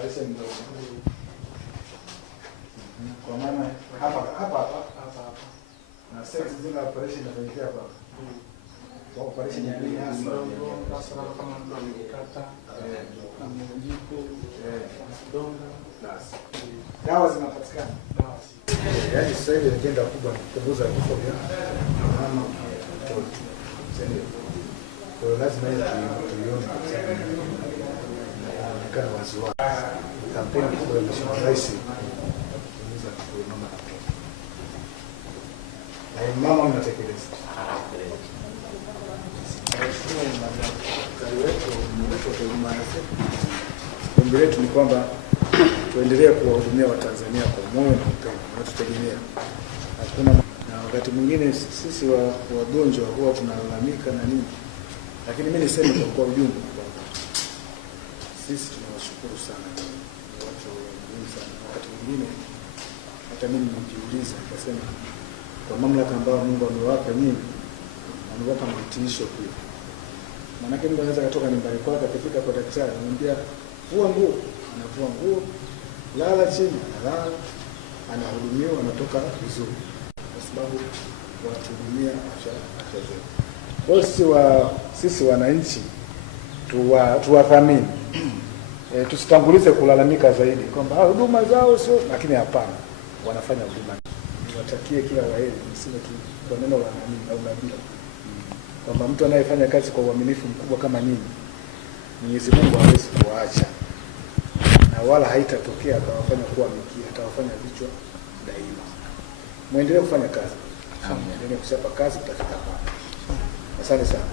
operation ndio. Kwa maana hapa. Na sex zina operation inafanyika hapa. Kwa operation ya nini hasa kama mtu amekata mjiko donda basi. Dawa zinapatikana. Yaani sasa hivi ajenda kubwa ni kupunguza vifo vya mama mtoto. Kwa hiyo lazima tuione kana waziwazi. Kampeni kubwa ya Mheshimiwa Rais kupunguza vifo vya mama na mtoto. Na mama mnatekeleza. Ombi letu ni kwamba tuendelee kuwahudumia Watanzania kwa moyo na upendo. Wanatutegemea. Hakuna na wakati mwingine sisi wagonjwa huwa tunalalamika na nini. Lakini mimi niseme kwa ujumla kwamba sisi tunawashukuru sana. Watu wengi sana. Wakati mwingine hata mimi nijiuliza nikasema kwa mamlaka ambayo Mungu amewapa nyinyi, amewapa mtiisho pia. Maana mtu anaweza kutoka nyumbani kwake akifika kwa daktari anamwambia vua nguo, anavua nguo, lala chini, analala, anahudumiwa, anatoka vizuri. Kwa sababu watuhudumia afya zetu. Kwa hiyo sisi wananchi tuwathamini. Tusitangulize kulalamika zaidi kwamba huduma zao sio, lakini hapana, wanafanya huduma. Niwatakie kila laheri, niseme tu kwa neno la nabii au nabii kwamba mtu anayefanya kazi kwa uaminifu mkubwa kama nyinyi, Mwenyezi Mungu hawezi kuwaacha na wala haitatokea akawafanya kuwa mikia, atawafanya vichwa daima. Muendelee kufanya kazi. Amen. Ndio kuchapa kazi tutafika hapa. Asante sana.